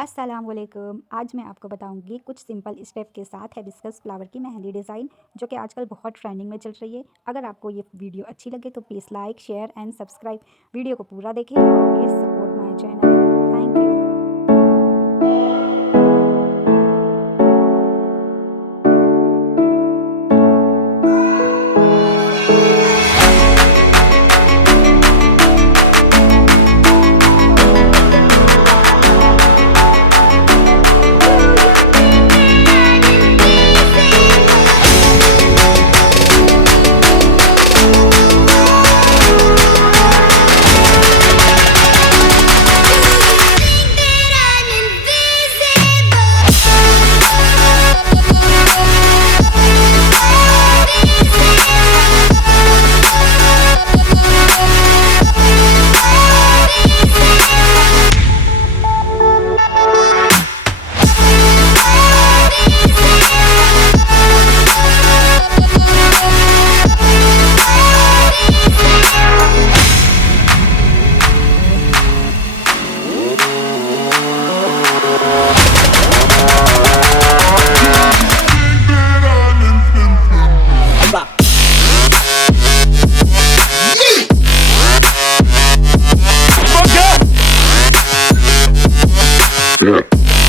अस्सलाम वालेकुम। आज मैं आपको बताऊंगी कुछ सिंपल स्टेप के साथ हिबिस्कस फ्लावर की मेहंदी डिज़ाइन जो कि आजकल बहुत ट्रेंडिंग में चल रही है। अगर आपको ये वीडियो अच्छी लगे तो please like share and subscribe. Video को पूरा देखें और please support my channel. Thank you. Yeah.